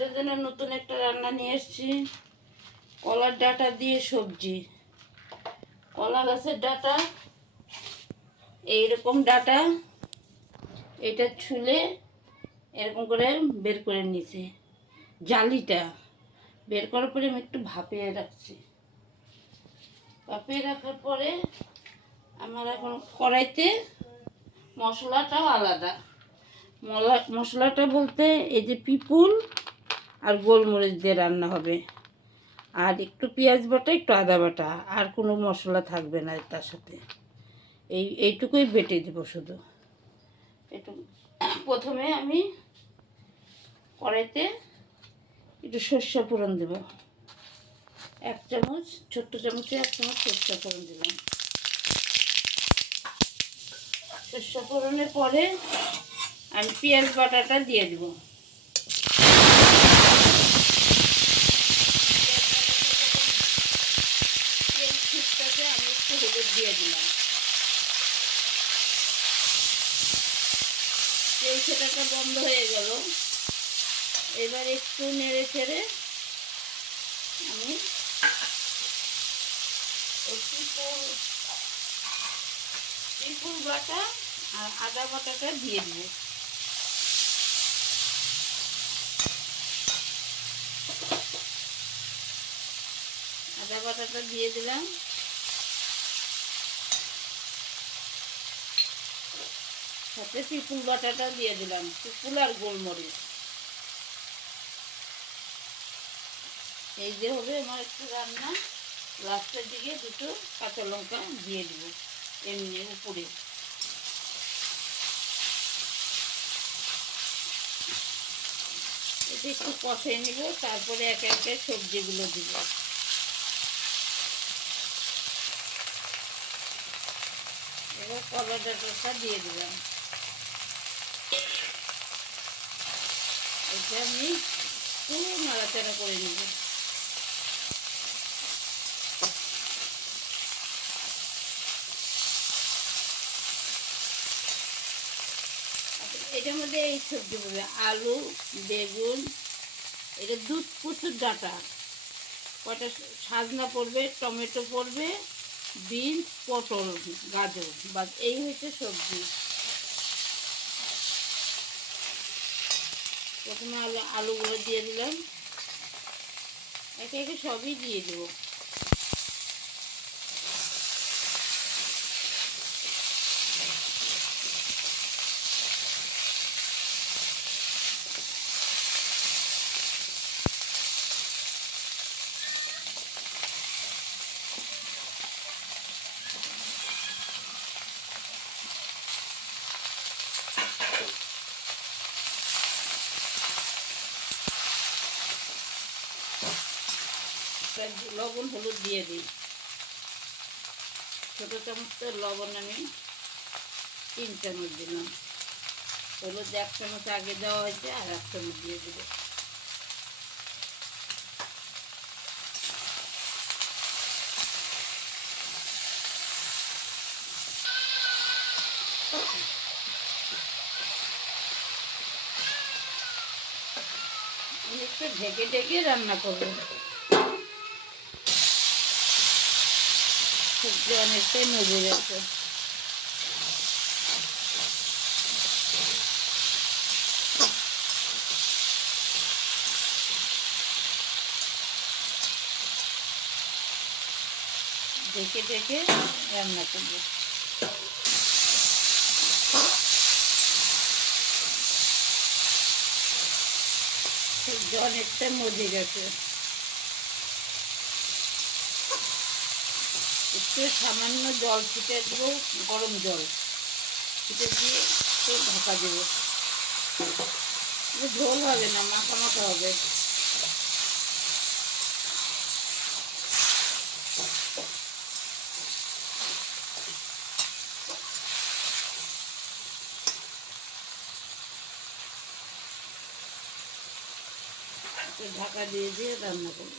আপনাদের জন্য নতুন একটা রান্না নিয়ে এসেছি। কলার ডাটা দিয়ে সবজি। কলা গাছের ডাটা, এইরকম ডাটা, এটা ছুলে এরকম করে বের করে নিয়েছি। জালিটা বের করার পরে আমি একটু ভাপিয়ে রাখছি। ভাপিয়ে রাখার পরে আমার এখন কড়াইতে মশলাটাও আলাদা। মশলাটা বলতে এই যে পিপুল আর গোলমরিচ দিয়ে রান্না হবে। আর একটু পেঁয়াজ বাটা, একটু আদা বাটা, আর কোনো মশলা থাকবে না তার সাথে। এই, এইটুকুই বেটে দেব শুধু। একটু প্রথমে আমি কড়াইতে একটু সর্ষে ফোড়ন দেব। এক চামচ, ছোট্ট চামচে এক চামচ সর্ষে ফোড়ন দিলাম। সর্ষে ফোড়নের পরে আমি পেঁয়াজ বাটাটা দিয়ে দেবো তেল ছুটটাতে আমি একটু হলুদ দিয়ে দিলাম তেল ছেটাটা বন্ধ হয়ে গেল এবার একটু নেড়ে ছেড়ে আমি পিপুল বাটা আর আদা বাটাটা দিয়ে দেবো। আদা বাটাটা দিয়ে দিলাম। সাথে পিপুল বাটাটা দিয়ে দিলাম পিপুল আর গোলমরিচ। এই যে হবে আমার একটু রান্না। লাস্টের দিকে দুটো কাঁচা লঙ্কা দিয়ে দেবো এমনি উপরে। এটা একটু কষে নিব, তারপরে একে একে সবজিগুলো দিব। এবার কলা ডাটাটা দিয়ে দিলাম। এটা আমি পুরো নাড়াচাড়া করে নেব। সবজি পড়বে আলু, বেগুন, এটা দুধ, প্রচুর ডাটা। কটা সাজনা পড়বে, টমেটো পড়বে, বিনস, পটল, গাজর বা এই হচ্ছে সবজি। প্রথমে আলু আলুগুলো দিয়ে দিলাম। একে একে সবই দিয়ে দেবো। লবণ হলুদ দিয়ে দিই। ছোটো চামচের লবণ আমি তিন চামচ দিলাম। হলুদ এক চামচ আগে দেওয়া হয়েছে আর এক চামচ দিয়ে একটু ঢেকে ঢেকে রান্না করব। সবজি অনেকটাই মজে গেছে ঢেকে ঢেকে রান্না করব। সবজি অনেকটাই মজে গেছে। একটু সামান্য জল ছিটে দেবো, গরম জল ছিটে দিয়ে একটু ঢাকা দেবো। ঝোল হবে না, মাখা হবে। ঢাকা দিয়ে দিয়ে রান্না করব।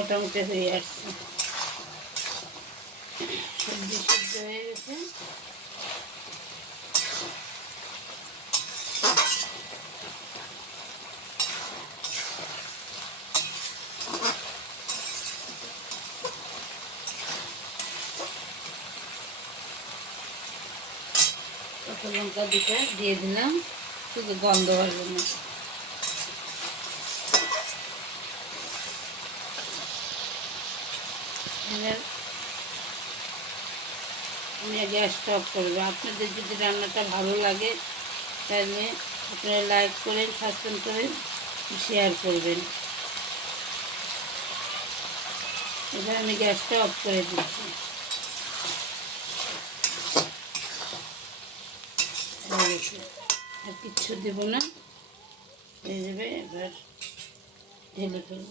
মোটামুটি হয়ে আসছে। সবজি সিদ্ধ হয়ে গেছে। লঙ্কা দুটো দিয়ে দিলাম শুধু গন্ধ হওয়ার জন্য আমি গ্যাসটা অফ করব। আপনাদের যদি রান্নাটা ভালো লাগে, তাহলে আপনারা লাইক করেন সাবস্ক্রাইব করেন শেয়ার করবেন। এবার আমি গ্যাসটা অফ করে দিচ্ছি। আর কিচ্ছু দেবো না। হয়ে যাবে, এবার ঢেলে ফেলব।